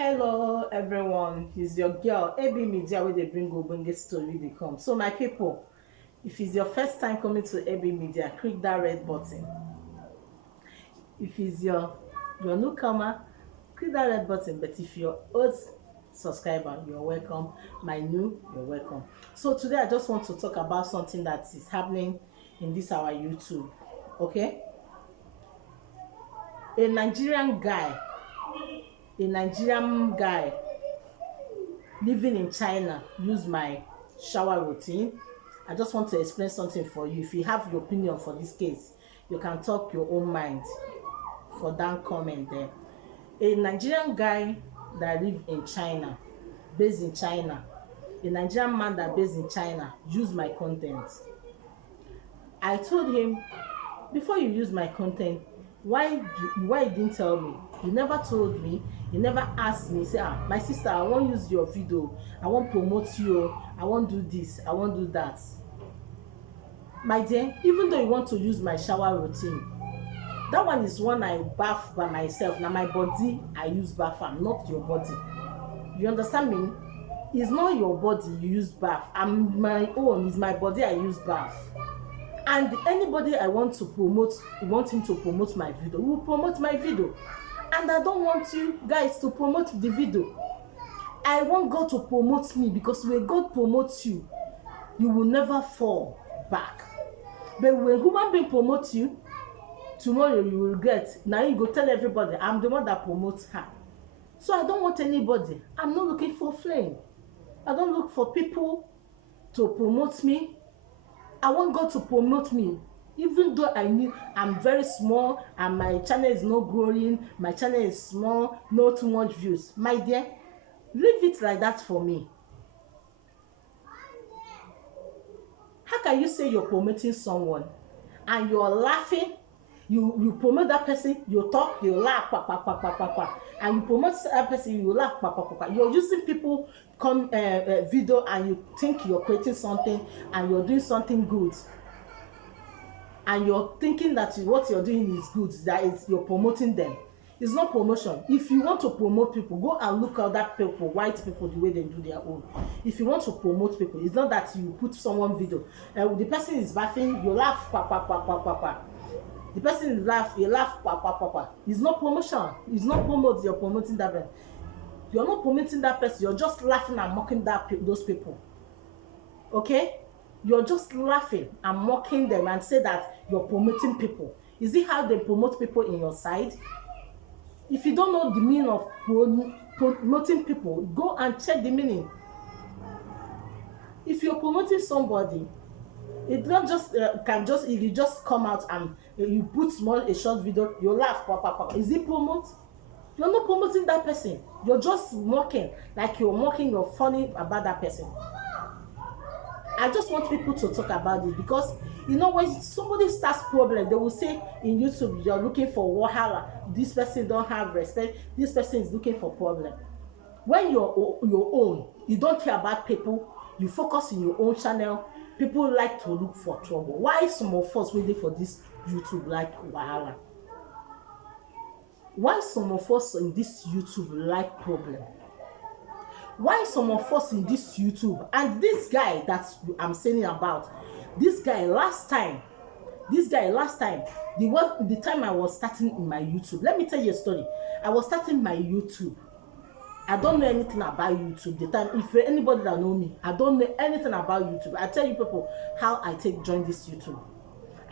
Hello everyone, it's your girl AB Media where they bring Ogbonge story they come. So my people, if it's your first time coming to AB Media, click that red button. If it's your newcomer, click that red button. But if you're old subscriber, you're welcome. My new, you're welcome. So today I just want to talk about something that is happening in this our YouTube. Okay? A Nigerian guy, a Nigerian guy living in China use my shower routine. I just want to explain something for you. If you have your opinion for this case, you can talk your own mind for that comment there. A Nigerian guy that live in China, based in China, a Nigerian man that based in China use my content. I told him, before you use my content, why you didn't tell me? You never told me, you never asked me, say, my sister, I wan use your video, I wan promote you, I wan do this, I wan do that. My dear, even though you want to use my shower routine, that one is one I bath by myself. Now my body I use bath am, not your body. You understand me? It's not your body you use bath, and my own is my body I use bath. And anybody I want to promote, want him to promote my video, will promote my video. And I don't want you guys to promote the video. I want God to promote me, because when God promotes you, you will never fall back. But when human being promotes you, tomorrow you will regret. Now you go tell everybody, I'm the one that promotes her. So I don't want anybody. I'm not looking for flame. I don't look for people to promote me. I want God to promote me. Even though I'm very small and my channel is not growing, my channel is small, not too much views. My dear, leave it like that for me. How can you say you're promoting someone and you're laughing? You promote that person, you talk, you laugh, and you promote that person, you laugh, You're using people video, and you think you're creating something and you're doing something good, and you're thinking that what you're doing is good, that is you're promoting them. It's not promotion. If you want to promote people, go and look at that people, white people, the way they do their own. If you want to promote people, it's not that you put someone video, the person is laughing, you laugh, the person is laugh, you laugh, It's not promotion. It's not promote. You're promoting that person. You're not promoting that person. You're just laughing and mocking those people. Okay? You're just laughing and mocking them and say that you're promoting people. Is it how they promote people in your side? If you don't know the meaning of promoting people, go and check the meaning. If you're promoting somebody, it not just if you just come out and you put a short video, you laugh, Is it promote? You're not promoting that person. You're just mocking, like you're mocking, you're funny about that person. I just want people to talk about it, because when somebody starts problem, they will say in YouTube, you're looking for wahala, this person don't have respect, this person is looking for problem. When you're your own, you don't care about people, you focus in your own channel. People like to look for trouble. Why some of us waiting for this YouTube like wahala? Why some of us in this YouTube like problem? Why some of us in this YouTube, and this guy that I'm saying about, this guy last time, the time I was starting in my YouTube, let me tell you a story. I was starting my YouTube. I don't know anything about YouTube. The time, if anybody that know me, I don't know anything about YouTube. I tell you people how I join this YouTube.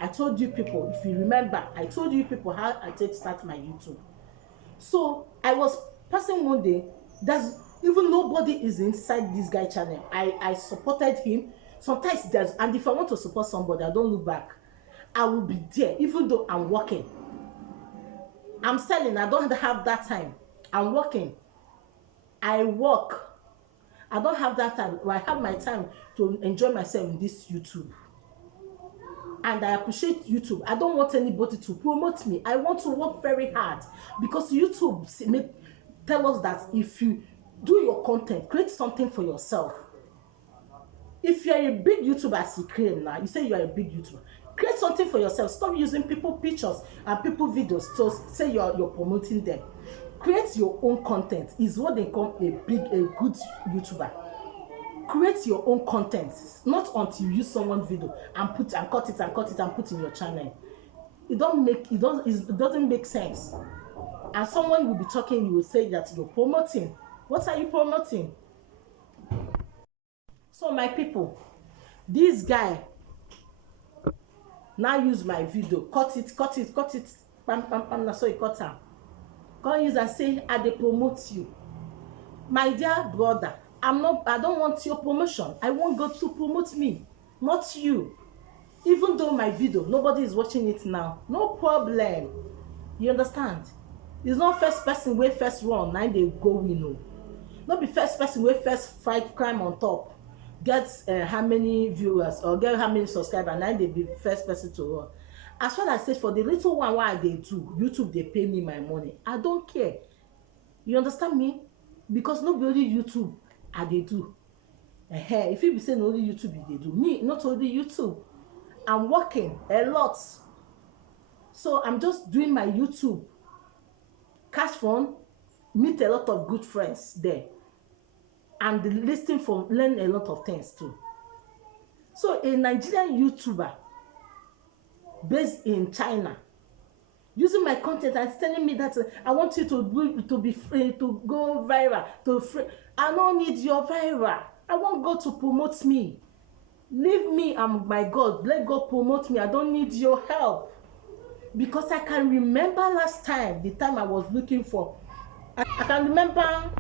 I told you people, if you remember, I told you people how I start my YouTube. So I was passing one day, there's even nobody is inside this guy channel. I supported him. Sometimes and if I want to support somebody, I don't look back. I will be there, even though I'm working. I'm selling, I don't have that time. I'm working. I work. I don't have that time. I have my time to enjoy myself in this YouTube. And I appreciate YouTube. I don't want anybody to promote me. I want to work very hard, because YouTube tell us that if you do your content, create something for yourself. If you're a big YouTuber, as you claim now, you say you're a big YouTuber, create something for yourself. Stop using people pictures and people videos to say you're promoting them. Create your own content is what they call a good YouTuber. Create your own content, not until you use someone's video and cut it and put in your channel. It doesn't make sense. And someone will be talking, you will say that you're promoting. What are you promoting? So my people, this guy now use my video, cut it, pam, na so he cut am. Come use and say, I dey promote you. My dear brother, I don't want your promotion. I want God to promote me, not you. Even though my video, nobody is watching it now, no problem. You understand? It's not first person wey first run, now they go win o. Not be first person wey first fight crime on top, get how many viewers or get how many subscribers, now they be first person to run. As far as I say, for the little one what I dey do, YouTube they pay me my money. I don't care. You understand me? Because nobody YouTube I dey do. If you be saying only YouTube they do, me not only YouTube. I'm working a lot. So I'm just doing my YouTube. Cash fund, meet a lot of good friends there. And listening from learn a lot of things too. So a Nigerian YouTuber based in China using my content and telling me that I want you to be free, to go viral, I don't need your viral. I want God to promote me. Leave me and my God. Let God promote me. I don't need your help. Because I can remember last time, the time I was looking for. I can remember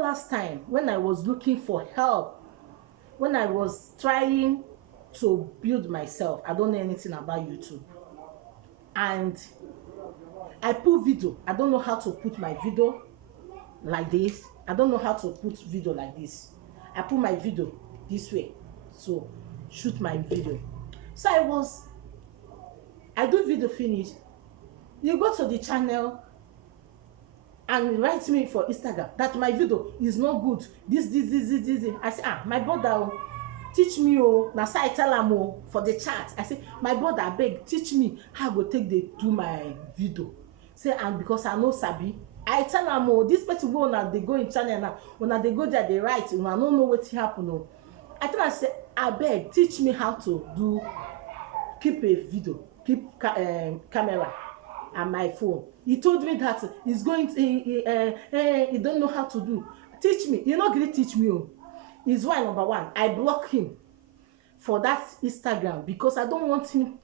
last time when I was looking for help. When I was trying to build myself. I don't know anything about YouTube. And I put video. I don't know how to put my video like this. I don't know how to put video like this. I put my video this way, so shoot my video. So I do video finish. You go to the channel and write me for Instagram that my video is not good. This. I say, my brother, teach me. Now so I tell am for the chat. I say, my brother, I beg, teach me how I go take dey do my video. Say, and because I know sabi, I tell am this person go now they go in channel now. When they go there, they write. When I don't know what happen. I tell her, say, I beg, teach me how to keep a video, keep camera and my phone. He told me that he's going to, he don't know how to do. Teach me. You're not going to teach me. He's why number one, I block him for that Instagram because I don't want me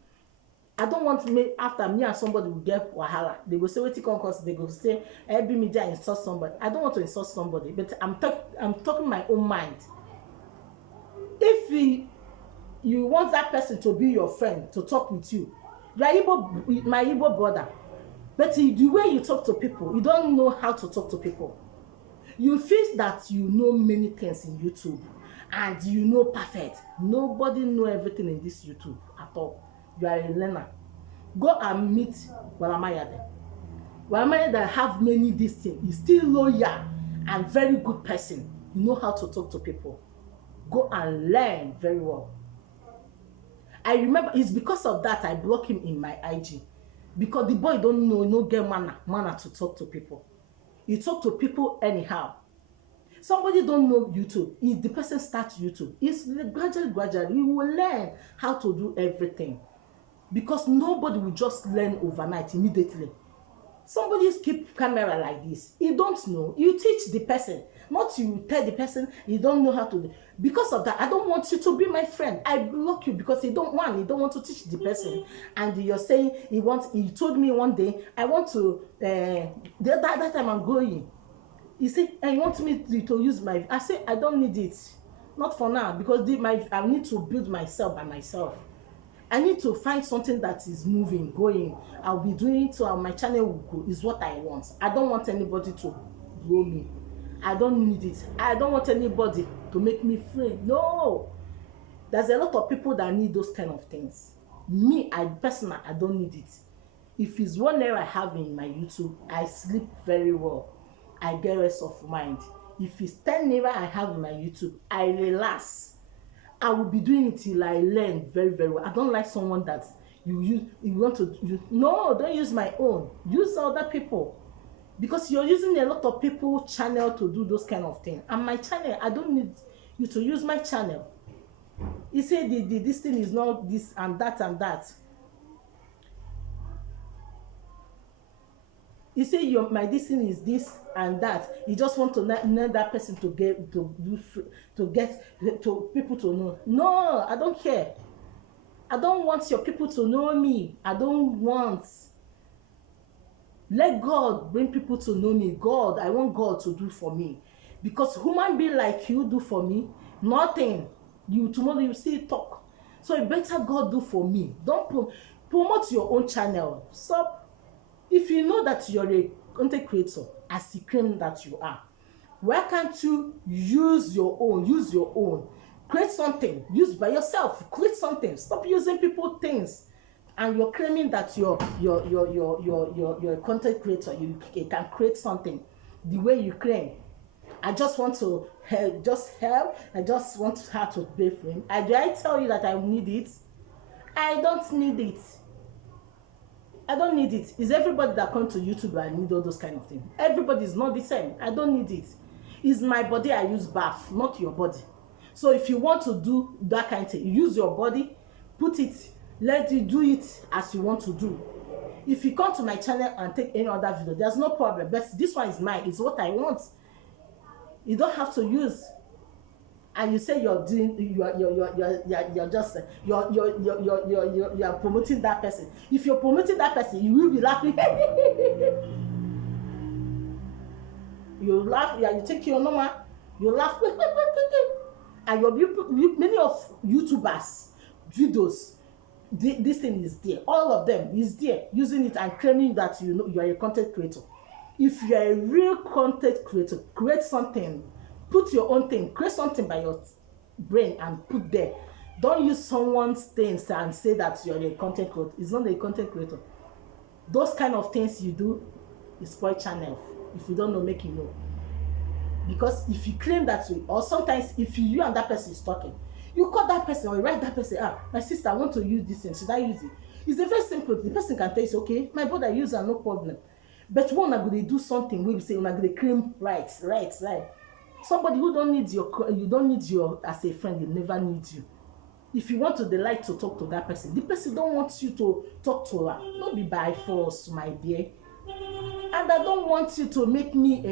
after me and somebody will get wahala. They go say what you cause. They go say every media insult somebody. I don't want to insult somebody, but I'm talking my own mind. If you want that person to be your friend, to talk with you, you are my Igbo brother, but the way you talk to people, you don't know how to talk to people. You feel that you know many things in YouTube and you know perfect. Nobody know everything in this YouTube at all. You are a learner. Go and meet Walamayade. Walamayade have many this thing. He's still loyal and very good person. You know how to talk to people. Go and learn very well. I remember it's because of that I block him in my IG. Because the boy don't know, no get manner to talk to people. You talk to people anyhow. Somebody don't know YouTube. If the person starts YouTube, it's gradually, you will learn how to do everything. Because nobody will just learn overnight, immediately. Somebody keep camera like this. You don't know. You teach the person. Not you tell the person you don't know how to do. Because of that, I don't want you to be my friend. I block you because you don't want to teach the person. And you're saying he told me one day, I want to, that time I'm going. He said, you want me to use my, I said, I don't need it. Not for now, because I need to build myself by myself. I need to find something that is moving, going. I'll be doing it so my channel will go, is what I want. I don't want anybody to grow me. I don't need it. I don't want anybody to make me friend. No. There's a lot of people that need those kind of things. Me, I don't need it. If it's 1 hour I have in my YouTube, I sleep very well. I get rest of mind. If it's 10 naira I have in my YouTube, I relax. I will be doing it till I learn very, very well. I don't like someone that you want to use. No, don't use my own. Use other people. because you're using a lot of people channel to do those kind of things, and my channel, I don't need you to use my channel. You say the this thing is not this and that and that. You say your my this thing is this and that. You just want to know that person to get to do to get to people to know. No, I don't care. I don't want your people to know me. I don't want. Let God bring people to know me. God, I want God to do for me. Because human being like you do for me, nothing. You tomorrow you still talk. So it better God do for me. Don't promote your own channel. Stop. If you know that you're a content creator, as you claim that you are, why can't you use your own? Use your own. Create something. Use by yourself. Create something. Stop using people things. And you're claiming that you're a content creator. You can create something the way you claim. I just want to help. Just help. I just want her to pay for him. Do I tell you that I need it? I don't need it. I don't need it. It's everybody that comes to YouTube and need all those kind of things. Everybody is not the same. I don't need it. It's my body I use bath, not your body. So if you want to do that kind of thing, use your body, put it, let you do it as you want to do. If you come to my channel and take any other video, there's no problem. But this one is mine. It's what I want. You don't have to use. And you say you're doing, you're just you're promoting that person. If you're promoting that person, you will be laughing. You laugh, yeah, you take your normal, you laugh, and many of YouTubers videos, this thing is there. All of them is there, using it and claiming that you know you are a content creator. If you are a real content creator, create something. Put your own thing, create something by your brain and put there. Don't use someone's things and say that you're a content creator. It's not a content creator. Those kind of things you do, you spoil channel. If you don't know, make you know. Because if you claim that you, or sometimes if you and that person is talking, you call that person or you write that person, my sister, I want to use this thing. Should I use it? It's a very simple. The person can tell you, okay, my brother use it, no problem. But one are going to do something, we say, we're going to claim right. Somebody who don't need you don't need your as a friend, they never need you. If you want to delight to talk to that person, the person don't want you to talk to her. Don't be by force, my dear. And I don't want you to make me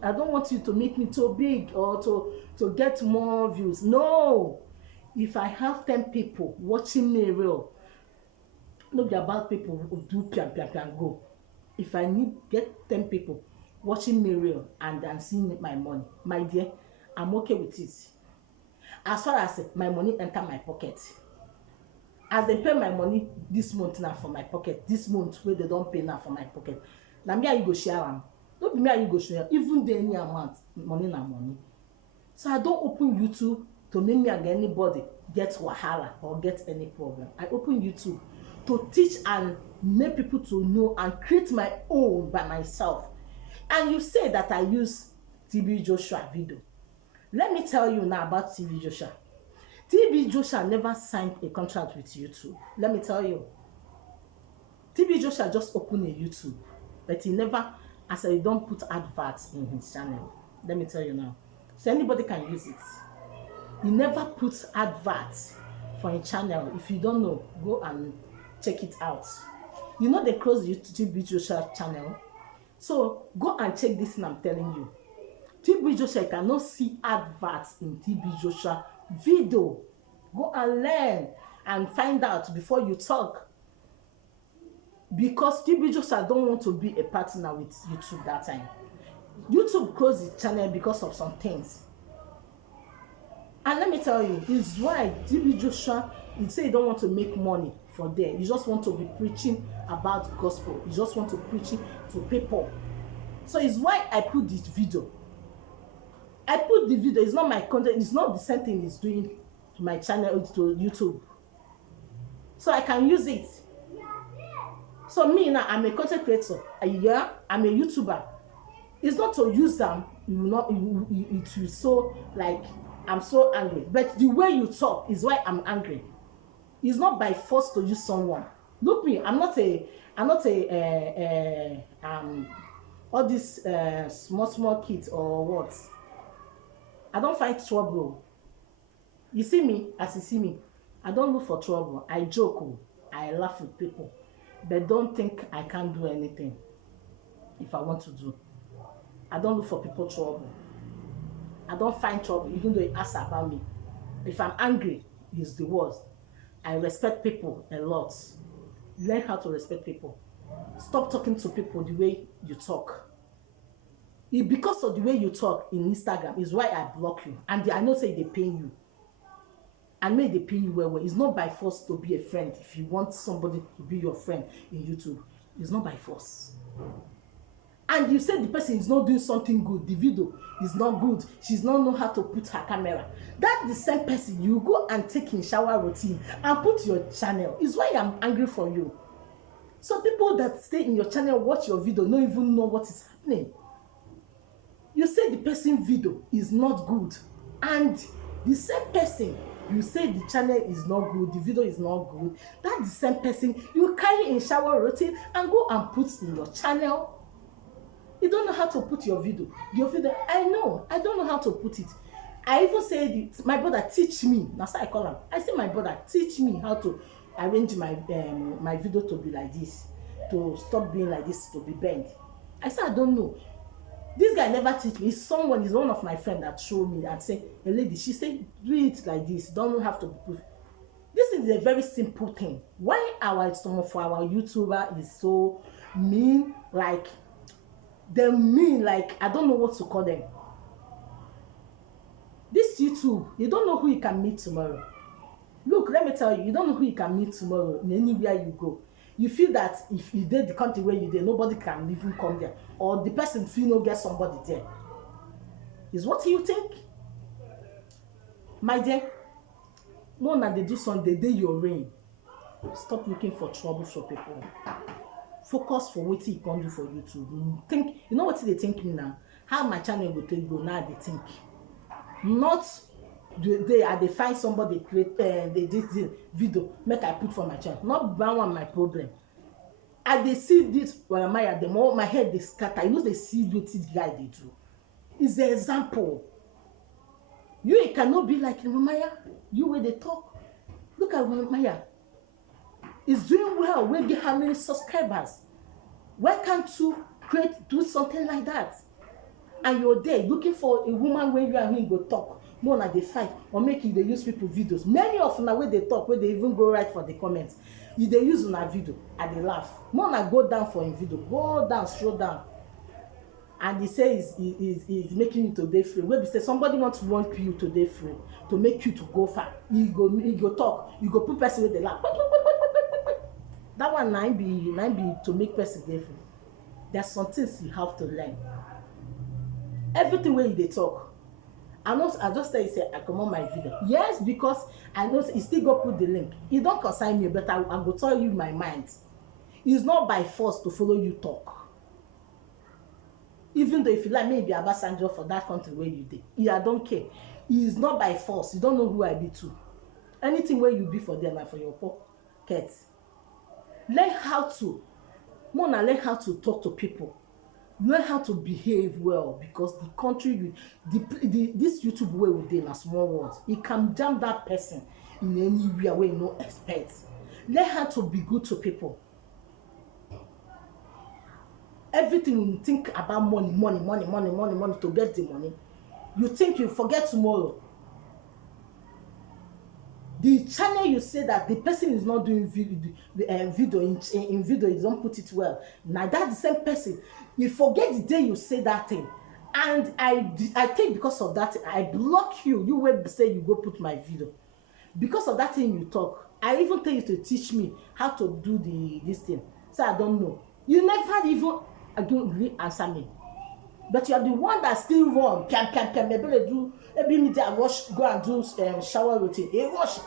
I don't want you to make me too big or to get more views. No. If I have 10 people watching me real, not about people who do pian go. If I need get 10 people watching me real and seeing my money, my dear, I'm okay with it. As far as my money enter my pocket, as they pay my money this month now for my pocket, this month where they don't pay now for my pocket, now me and you go share them. Don't be me and you go share, even the any amount, money na money. So I don't open YouTube to make me and anybody get wahala or get any problem. I open YouTube to teach and make people to know and create my own by myself. And you say that I use TB Joshua video. Let me tell you now about TB Joshua. TB Joshua never signed a contract with YouTube. Let me tell you. TB Joshua just opened a YouTube, but he never, as I don't put adverts in his channel. Let me tell you now. So anybody can use it. He never puts adverts for a channel. If you don't know, go and check it out. You know they closed the TB Joshua channel. So go and check this thing I'm telling you. TB Joshua cannot see adverts in TB Joshua video. Go and learn and find out before you talk. Because TB Joshua don't want to be a partner with YouTube that time. YouTube closed the channel because of some things. And let me tell you, it's why TB Joshua, he say he don't want to make money for there. You just want to be preaching about gospel. You just want to preach it to people. So it's why I put this video. I put the video. It's not my content. It's not the same thing he's doing to my channel, to YouTube. So I can use it. So me now, I'm a content creator. Yeah, I'm a YouTuber. It's not to use them. You will not. It will so like I'm so angry. But the way you talk is why I'm angry. It's not by force to use someone. Look me, I'm not a all these small kids or what. I don't find trouble. You see me, as you see me, I don't look for trouble. I joke, I laugh with people, but don't think I can't do anything if I want to do. I don't look for people trouble. I don't find trouble even though you ask about me. If I'm angry, it's the worst. I respect people a lot. Learn how to respect people. Stop talking to people the way you talk. Because of the way you talk in Instagram is why I block you. And I know say they pay you. And may they pay you well. It's not by force to be a friend. If you want somebody to be your friend in YouTube, it's not by force. And you say the person is not doing something good, the video is not good, she's not know how to put her camera. That the same person you go and take in shower routine and put your channel. Is why I'm angry for you. So people that stay in your channel, watch your video, don't even know what is happening. You say the person video is not good, and the same person you say the channel is not good, the video is not good, that the same person you carry in shower routine and go and put in your channel. You don't know how to put your video. I know, I don't know how to put it. I even say my brother teach me. That's how I call him. I say my brother teach me how to arrange my my video to be like this, to stop being like this, to be bent. I said I don't know. This guy never teach me. It's one of my friends that showed me and say, a lady, she said, do it like this. Don't have to be. This is a very simple thing. Why some of our YouTuber is so mean, like they mean, like I don't know what to call them. This YouTube, you don't know who you can meet tomorrow. Look, let me tell you, you don't know who you can meet tomorrow in anywhere you go. You feel that if you did the country where you did, nobody can even come there, or the person feel no get somebody there. Is what you think? My dear, no, na they do something, they your reign. Stop looking for trouble for people. Focus for what you can do for YouTube. Think, you know what they think me now? How my channel will take go now? They think, not they find somebody create they did this video make I put for my channel. Not that one my problem. I they see this Maya, the more my head they scatter. You know they see what this guy they do. It's the example. You cannot be like Maya. You where they talk. Look at Maya. Is doing well. We get how many subscribers? Why can't you do something like that? And you're there looking for a woman where you and him go talk. More like they fight or make it they use people videos. Many of them where they talk, where they even go right for the comments. If they use on a video and they laugh. More like go down for a video. Go down, stroll down. And they say is making you today free. Where they say somebody wants to want you today free to make you to go far. You go talk. You go put person with the laugh. That one nine be to make person different. There's some things you have to learn. Everything where they talk. I just tell you say I come on my video. Yes, because I know you still go put the link. You don't consign me, but I go tell you my mind. It's not by force to follow you talk. Even though if you like maybe Obasanjo for that country where you did, yeah, I don't care. It's not by force. You don't know who I be too. Anything where you be for them and for your pocket. Learn how to learn how to talk to people. Learn how to behave well, because the country this YouTube way within a small words, it can jam that person in any way you no expect. Learn how to be good to people. Everything when you think about money to get the money, you think you forget tomorrow. The channel you say that the person is not doing video in video, you don't put it well. Now that's the same person. You forget the day you say that thing, and I think because of that I block you. You will say you go put my video because of that thing you talk. I even tell you to teach me how to do this thing. So I don't know. You never even really answer me. But you are the one that still wrong. Maybe do. Maybe me there wash, go and do shower routine. They wash,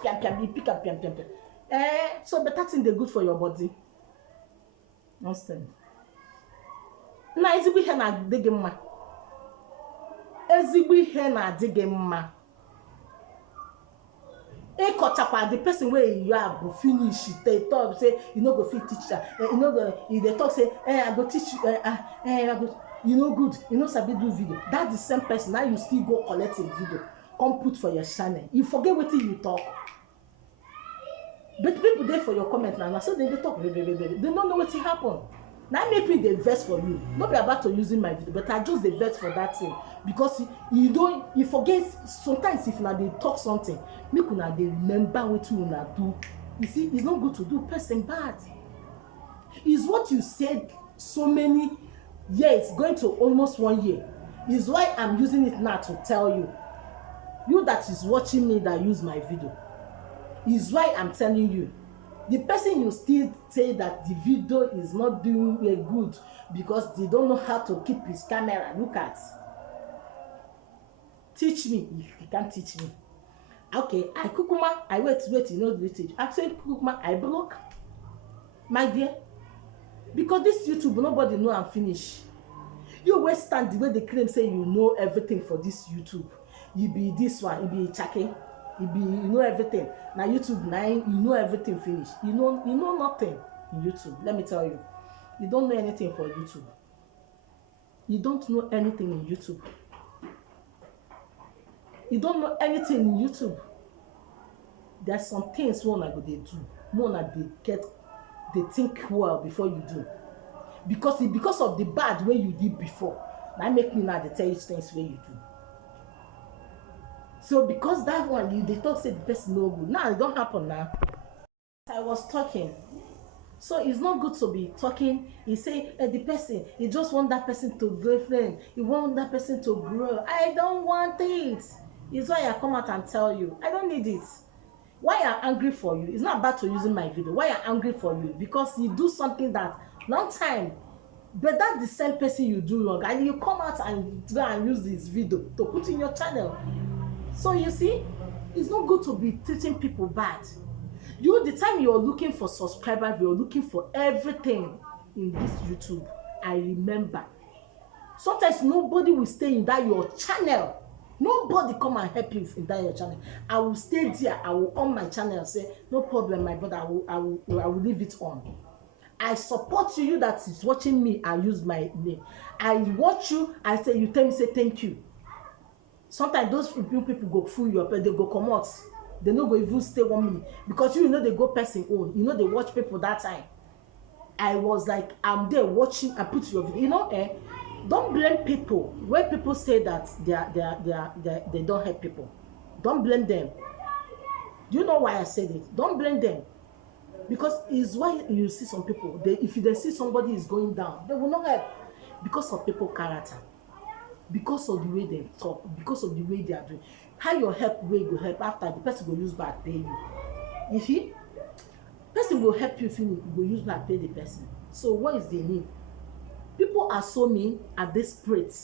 pick up. So better thing they good for your body. Understand? Na ezigbo ihe na-adị gị mma. Ezigbo ihe na-adị gị mma. Ịkọchakwa the person where you are go finish. They talk say you no go fit teach that. You no go. If they talk say I go teach you. I go. you no good, you no sabi do video. That the same person now you still go collect a video come put for your channel, you forget wetin you talk. But people dey for your comment now so they dey talk they no know wetin happen. Na make me dey vex for you, no be about to using my video, but I just dey vex for that thing because you forget. Sometimes if una dey talk something, make una dey remember wetin una do. You see, it's not good to do person bad. It's what you said so many years, going to almost 1 year. Is why I'm using it now to tell you that is watching me that use my video. Is why I'm telling you, the person you still say that the video is not doing good because they don't know how to keep his camera. Look at, teach me. You can't teach me. Okay, I kukuma, I wait, you know the teach. I say kukuma, I block, my dear, because this YouTube nobody know I'm finished. You always stand the way they claim say you know everything for this YouTube. You be this one, you be chake, you know everything. Now YouTube 9, you know everything finished. You know nothing in YouTube. Let me tell you, you don't know anything for YouTube. You don't know anything in YouTube. You don't know anything in YouTube. There's some things one I go they do. One I they think well before you do. Because of the bad way you did before. That make me now they tell you things where you do. So because that one they talk say the person no good. Now it don't happen now. I was talking. So it's not good to be talking. He say the person, he just want that person to grow friend. He want that person to grow. I don't want it. It's why I come out and tell you. I don't need it. Why I'm angry for you? It's not about to using my video. Why I'm angry for you? Because you do something that long time, but that's the same person you do wrong, and you come out and try and use this video to put in your channel. So you see, it's not good to be treating people bad. The time you're looking for subscribers, you're looking for everything in this YouTube. I remember. Sometimes nobody will stay in that your channel. Nobody come and help you in that your channel. I will stay there. I will on my channel and say, no problem, my brother. I will leave it on. I support you that is watching me and use my name. I watch you and say, you tell me, say thank you. Sometimes those people go fool you up, they go come out. They no go even stay 1 minute because you know they go person own. You know they watch people that time. I was like, I'm there watching and put your video. You know, don't blame people when people say that they don't help people. Don't blame them. Do you know why I said it? Don't blame them, because it's why you see some people. If they see somebody is going down, they will not help because of people character, because of the way they talk, because of the way they are doing. How your help way go help after the person go use back pay you. You see, person will help you finish, go use back pay the person. So what is the need? People are so mean and desperate.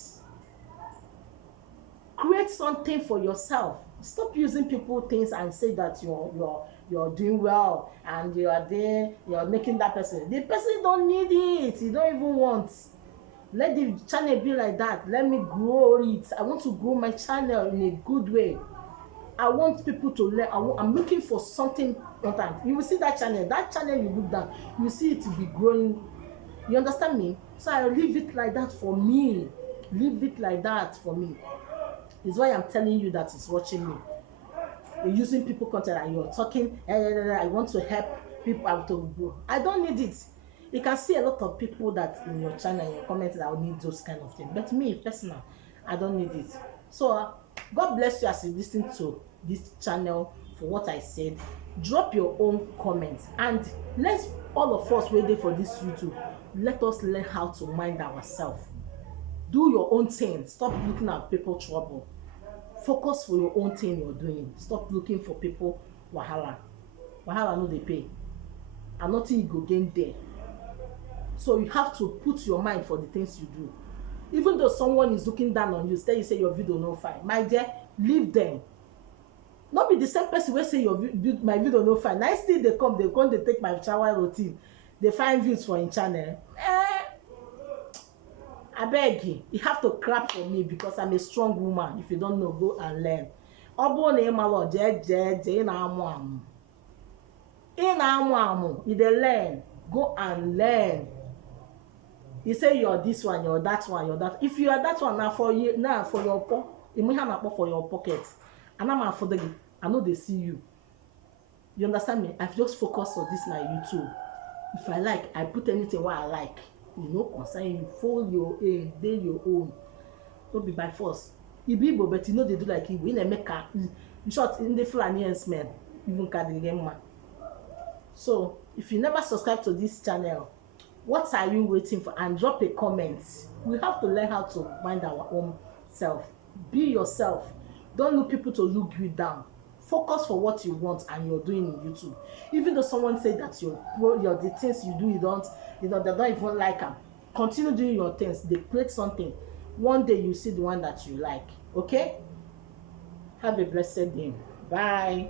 Create something for yourself. Stop using people things and say that you're doing well and you are there, you're making that person. The person don't need it. You don't even want. Let the channel be like that. Let me grow it. I want to grow my channel in a good way. I want people to learn. I'm looking for something important. You will see that channel. That channel you look down, you see it will be growing. You understand me? So I leave it like that for me. Leave it like that for me. It's why I'm telling you that it's watching me. You're using people content and you're talking, I want to help people out to grow. I don't need it. You can see a lot of people that in your channel, in your comments, that will need those kind of things. But me, personal, I don't need it. So God bless you as you listen to this channel for what I said. Drop your own comments and let's all of us waiting for this YouTube. Let us learn how to mind ourselves. Do your own thing. Stop looking at people trouble. Focus for your own thing you're doing. Stop looking for people wahala. Wahala no dey pay. And nothing you go gain there. So you have to put your mind for the things you do. Even though someone is looking down on you, say your video no fine. My dear, leave them. Not be the same person wey say my video no fine. Now still they come they take my shower routine. They find views for in channel. I beg you have to clap for me because I'm a strong woman. If you don't know, go and learn. Obo na imalo je na amu. In amu, you dey learn. Go and learn. You say you're this one, you're that one, you're that. If you are that one now for you, now for your po, for your pocket, and I'm for the, I know they see you. You understand me? I've just focused on this my YouTube. If I like, I put anything what I like. You know, concern you, follow your aim, day your own. Don't be by force. Igbo, but you know they do like Igbo. In America, in short, in the Fulani men, even Kadigema. So, if you never subscribe to this channel, what are you waiting for? And drop a comment. We have to learn how to mind our own self. Be yourself. Don't look people to look you down. Focus for what you want and you're doing in YouTube. Even though someone say that your the things you do, they don't even like them. Continue doing your things. They create something. One day you see the one that you like. Okay? Have a blessed day. Bye.